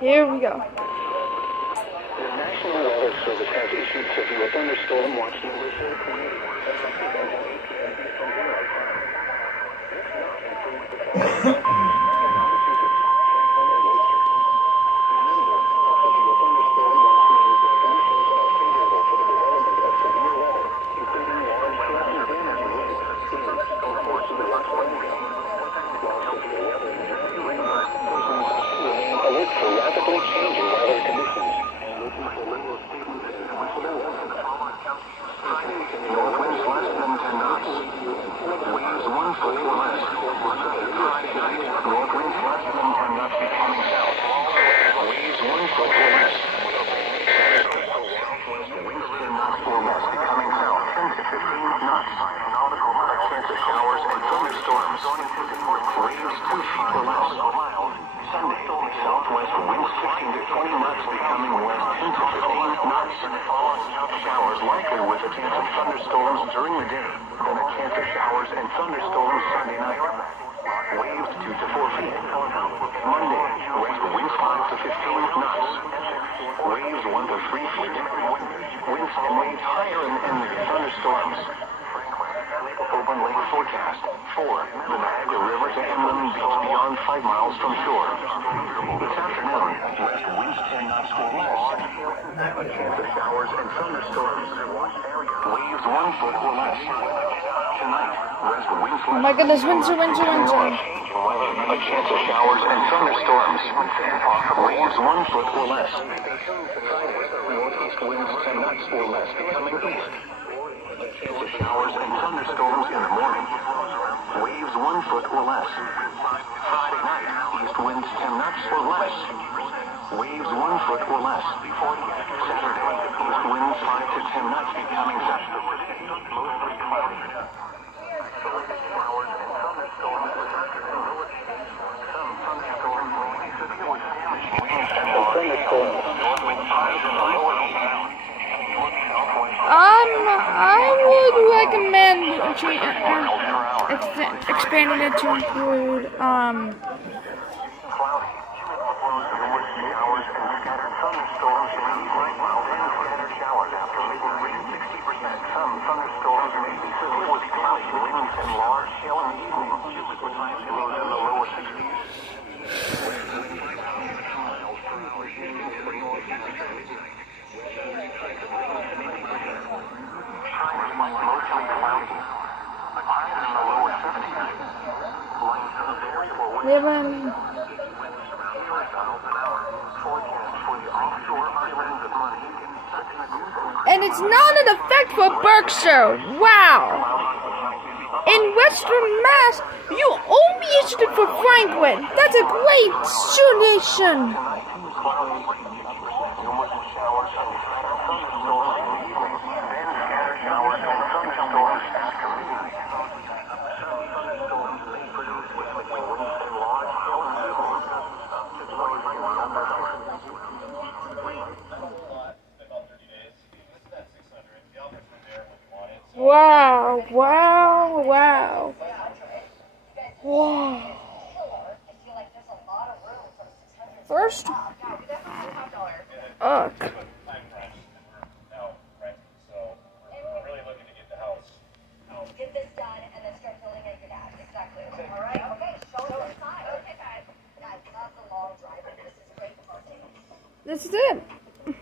Here we go. The National Weather Service has issued severe thunderstorm watch numbers for rapidly changing weather conditions. North winds less than 10 knots. Waves 1 foot or less. Friday night, north winds less than 10 knots becoming south. Waves 1 foot or less. Winds 10 knots or less becoming south. 10 to 15 knots. A chance of showers and thunderstorms. Waves 2 feet or less. Sunday, southwest winds 15 to 20 knots becoming west 10 to 15 knots. Showers likely with a chance of thunderstorms during the day. Then a chance of showers and thunderstorms Sunday night. Waves 2 to 4 feet. Monday, west winds 5 to 15 knots. Waves 1 to 3 feet. Winds and waves higher in the thunderstorms. Open lake forecast. 4. The Niagara River to inland beach beyond 5 miles from shore. This afternoon, west winds 10 knots or less. A chance of showers and thunderstorms. Waves 1 foot or less. Tonight, west winds less. Oh my goodness, winter. A chance of showers and thunderstorms. Waves 1 foot or less. Northeast winds 10 knots or less becoming east. A chance of showers and thunderstorms in the morning. Waves 1 foot or less. Friday night, east winds 10 knots or less. Waves 1 foot or less. Saturday, east winds 5 to 10 knots becoming south. I would recommend expanding it to include and it's not an effect for Berkshire. Wow. In Western Mass, you only issued it for Franklin. That's a great solution. Wow. First, Get this done and then start building at your dad. Exactly. All right. Okay. Show us inside. Okay, guys. Guys, love the long drive. This is great parking. This is it. So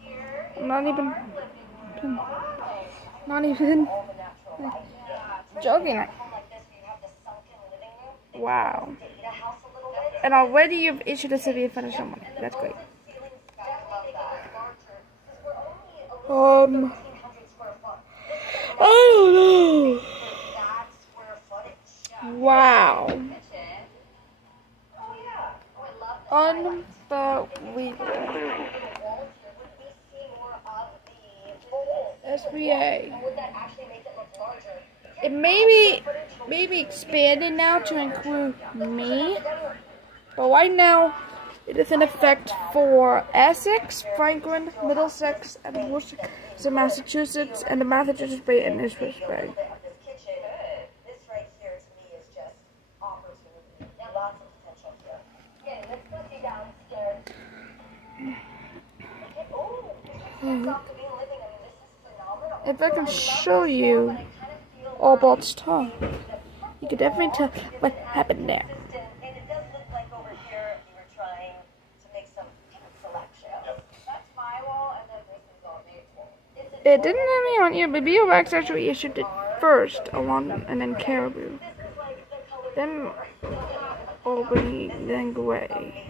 here is Not even joking. Wow. And already you've issued a severe finisher money. That's great. I don't know. Wow. Unbelievable. SBA. It may be expanded now to include me, but right now it is in effect for Essex, Franklin, Middlesex, and Worcester, Massachusetts, and the Massachusetts Bay and Ishmael Bay. if I can show you all about stuff, you can definitely tell what happened there. It didn't have me on you, but BOX actually issued it first, along and then Caribou, then Albany, then Gray.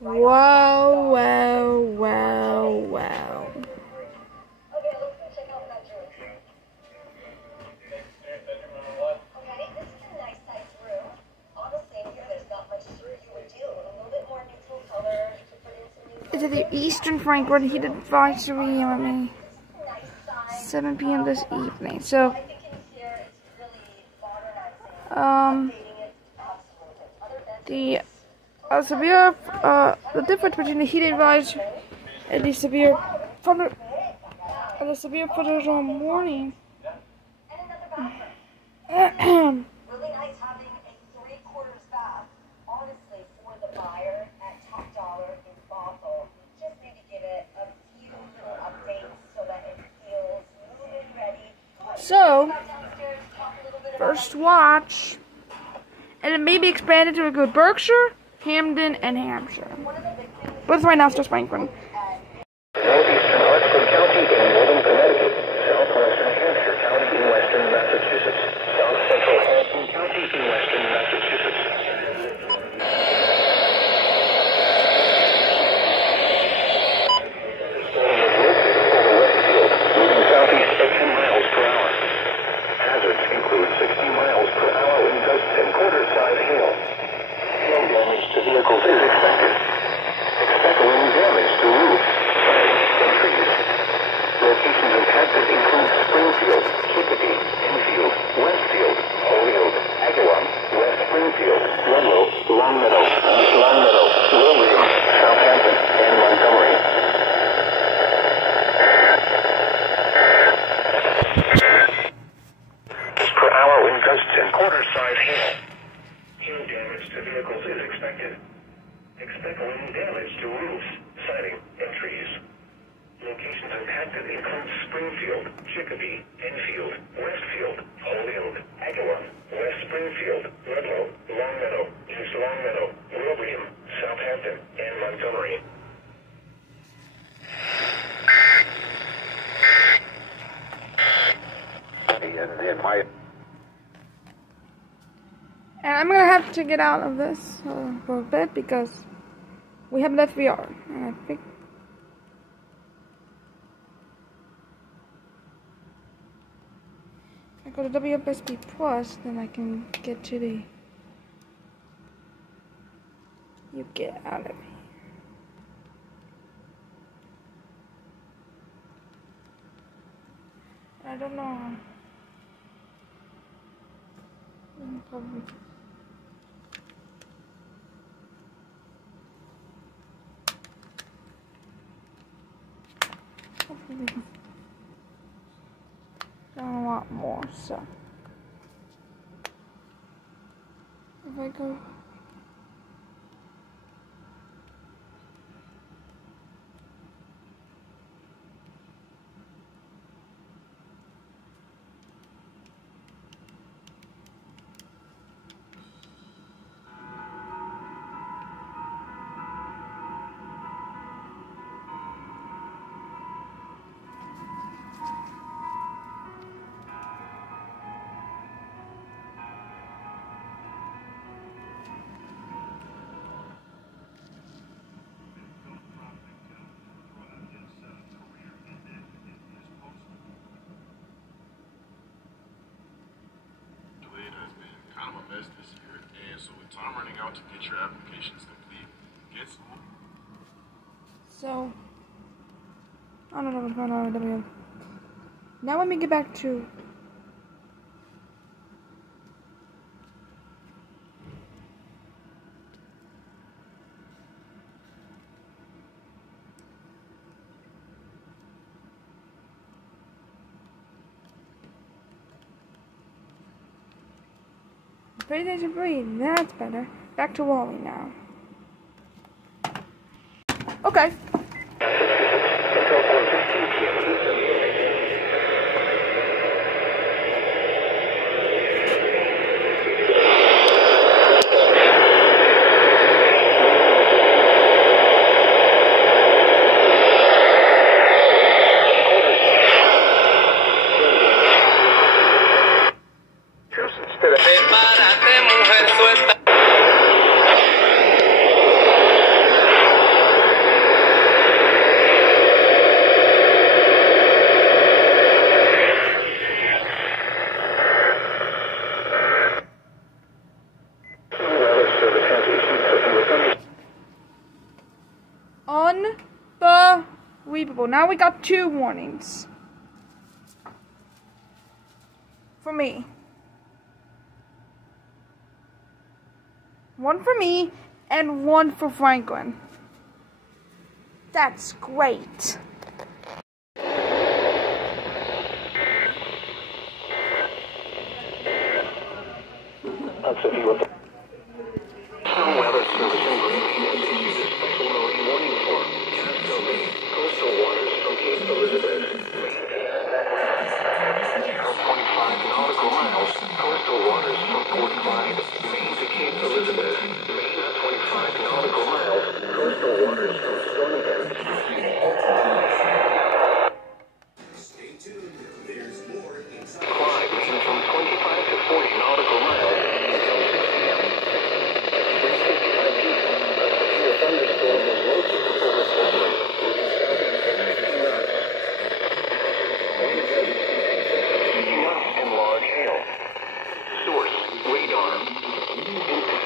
Wow, wow, wow, wow. It's at the Eastern Franklin Heated Advisory on 7 p.m. this evening. So, the difference between the heated advisory and the severe thunderstorm warning. Really nice having a 3/4 bath. Honestly, for the buyer at Top Dollar in Bothell, just maybe give it a few little updates so that it feels moving ready. So, first watch, and it may be expanded to include Berkshire, Hamden, and Hampshire. But right now it's just Franklin. Northeastern Hartford County in northern Connecticut, southwestern Hampshire County in western Massachusetts, south central Hamilton County in western Massachusetts. Moving southeast at 10 miles per hour. Hazards include 60 miles per hour wind gusts and quarter-size hail. Hail damage to vehicles is expected. Expect wind damage to roofs, sides, and trees. Locations impacted include Springfield, Chicopee, Enfield, Westfield, Holyoke, Agawam, West Springfield, Ludlow, Longmeadow, East Longmeadow, Wilbraham, Southampton, and Montgomery. Per hour wind gusts and quarter-size hail. Hail damage to vehicles is expected. Expect wind damage to roofs, siding, and trees. Locations impacted include Springfield, Chicopee, Enfield, Westfield, Holyoke, Agawam, West Springfield, Ludlow, Longmeadow, East Longmeadow, Wilbraham, Southampton, and Montgomery. And I'm gonna have to get out of this for a bit because we have left VR, and I think if I go to WFSB Plus, then I can get to the you get out of me. I don't know. Probably. Done a lot more, so if I go kind of a mess this year, and so with time running out to get your applications complete, get some. So I don't know what's going on with WM. Now let me get back to PlayStation 3, that's better. Back to Wally now. Okay. Until unbelievable. Now we got 2 warnings. For me. 1 for me and 1 for Franklin. That's great. That's if you were Weather Service in Meriden has issued a special marine warning for coastal waters from Cape Elizabeth. 25 nautical miles, coastal waters from Port Clyde, Maine to Cape Elizabeth. Maine at 25 nautical miles, coastal waters from Stonehenge. Stay tuned, there's more inside. Clyde, Maine from 25 to 40 nautical miles until 6 p.m. 355 feet. A severe thunderstorm was located over Portland, moving south at 15 knots. Picking up in large hail. Source, radar. Impact.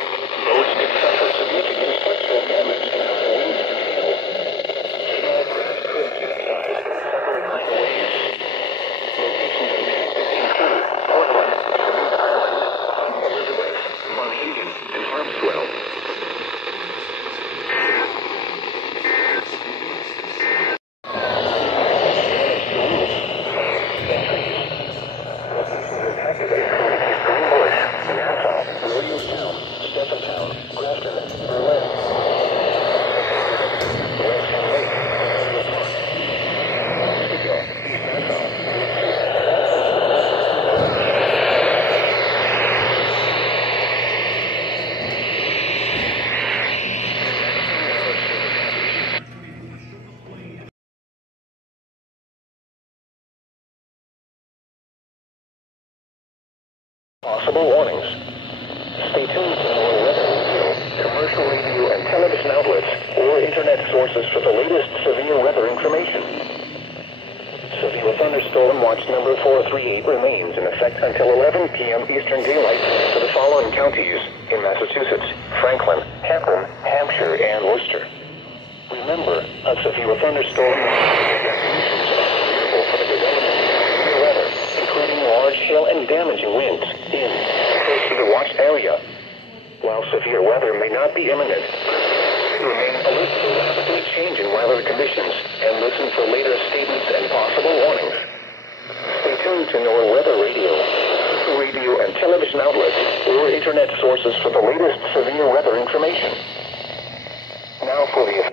Boats could suffer significant structural damage because of wind and hail. Small craft could capsize and suffer high waves. Locations impacted include Portland, Meriden Island, Elizabeth, Leyden, and Hartford. Possible warnings. Stay tuned to our weather review, commercial radio and television outlets, or internet sources for the latest severe weather information. Severe thunderstorm watch number 438 remains in effect until 11 p.m. Eastern Daylight for the following counties in Massachusetts: Franklin, Hampton, Hampshire, and Worcester. Remember, a severe thunderstorm resolutions are available for the development of severe weather, including large hail and damaging winds in and close to the watched area. While severe weather may not be imminent, remain alert to the rapidly changing weather conditions and listen for later statements and possible warnings. Stay tuned to our weather radio and television outlets or internet sources for the latest severe weather information. Now for the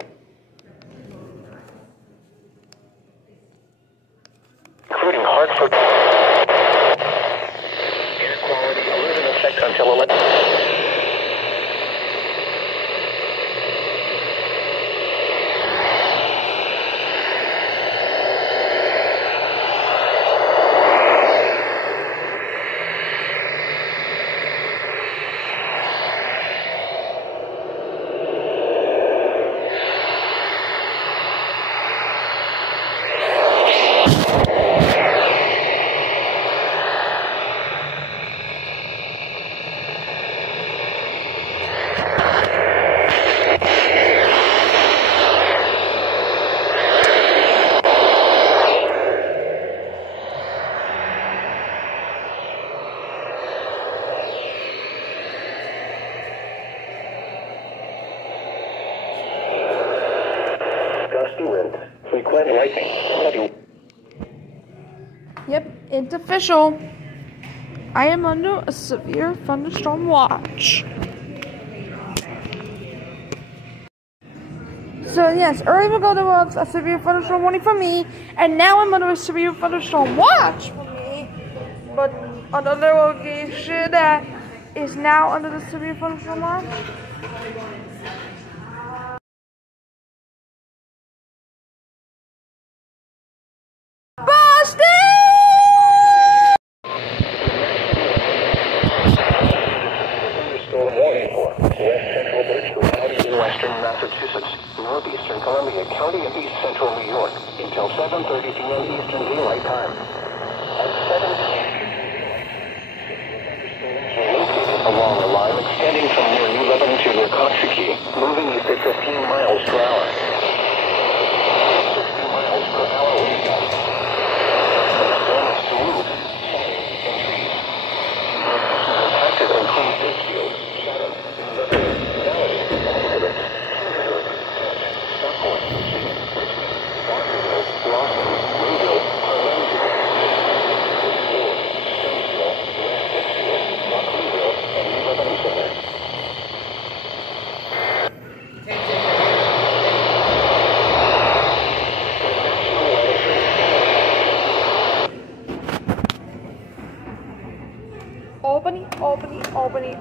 including Hartford. Air quality alert in effect until 11. Frequent lightning. Yep, it's official. I am under a severe thunderstorm watch. So yes, earlier ago there was a severe thunderstorm warning for me, and now I'm under a severe thunderstorm watch for me. But another location that is now under the severe thunderstorm watch. Western Massachusetts, northeastern Columbia County, and east central New York until 7:30 p.m. Eastern Daylight Time. At 7 p.m. located along a line extending from near New Lebanon to near Coxsackie, moving east at 15 miles per hour. 60 miles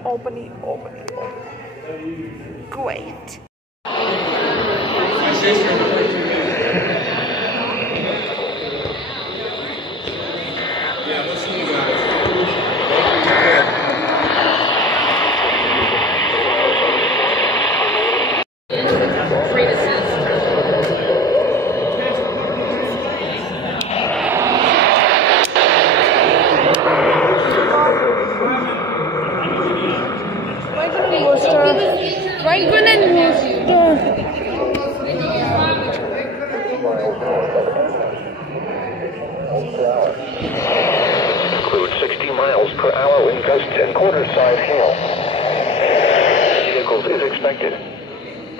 Albany. Great. Yeah, we'll see you guys. Franklin and Worcester. Include 60 miles per hour wind gusts and quarter-size hail. Vehicles is expected.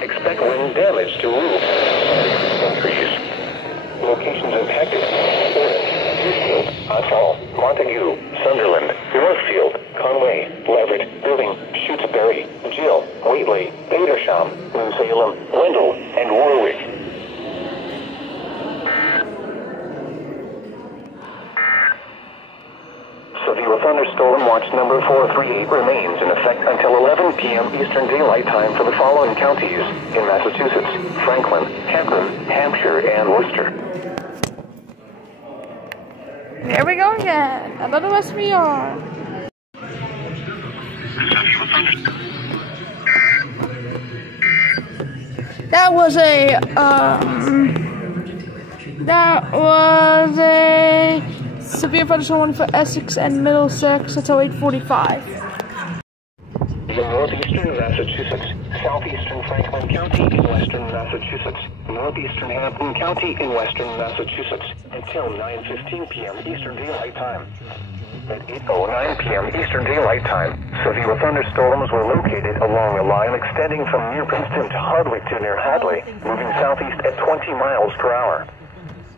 Expect wind damage to roofs and trees. Locations impacted: Orange, Deerfield, Atwell, Montague, Sunderland, Northfield, Conway, Leverett, Billing, Shutesbury, Jill, Whately, Badersham, New Salem, Wendell, and Warwick. Severe thunderstorm watch number 438 remains in effect until 11 p.m. Eastern Daylight Time for the following counties in Massachusetts: Franklin, Hampden, Hampshire, and Worcester. Here we go again. Another SVR. That was a severe thunderstorm for Essex and Middlesex until 8:45. The northeastern Massachusetts, southeastern Franklin County in western Massachusetts, northeastern Hampden County in western Massachusetts until 9:15 p.m. Eastern Daylight Time. At 8:09 p.m. Eastern Daylight Time, severe thunderstorms were located along a line extending from near Princeton to Hardwick to near Hadley, moving southeast at 20 miles per hour.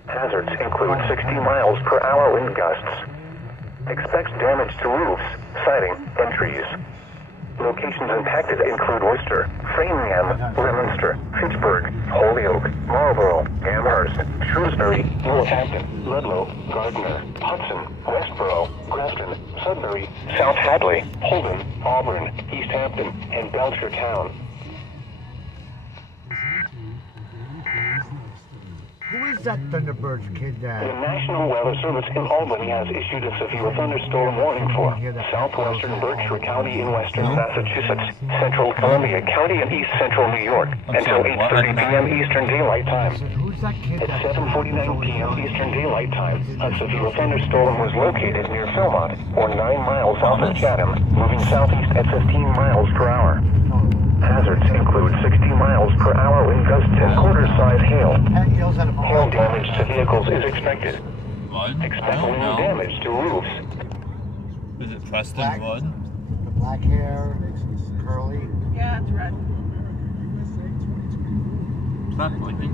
Hazards include 60 miles per hour wind gusts. Expect damage to roofs, siding, and trees. Locations impacted include Worcester, Framingham, Leominster, Fitchburg, Holyoke, Marlborough, Amherst, Shrewsbury, Northampton, Ludlow, Gardner, Hudson, Westboro, Grafton, Sudbury, South Hadley, Holden, Auburn, East Hampton, and Belchertown. Who is that Thunderbirds kid The there? National Weather Service in Albany has issued a severe thunderstorm warning for southwestern Berkshire County in western Massachusetts, central Columbia County and east central New York until 8:30 p.m. Eastern Daylight Time. Who's that kid? At 7:49 p.m. Eastern Daylight Time, a severe thunderstorm was located near Philmont, or 9 miles south of Chatham, moving southeast at 15 miles per hour. Hazards include 60 miles per hour wind gusts and quarter-size hail. Hail damage to vehicles is expected. Blood? Expect wind damage to roofs. Is it Preston Black. Blood? The black hair, curly. Yeah, it's red. Is that lightning?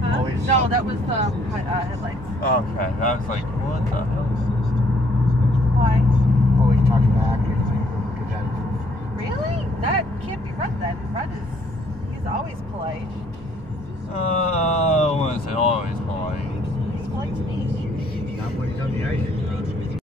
Huh? Always- No, that was the headlights. Okay, I was like, what the hell? Why? Always talks back. Really? That can't be red then. Red is, he's always polite. I wouldn't say always polite. He's polite to me. Not when he's on the ice.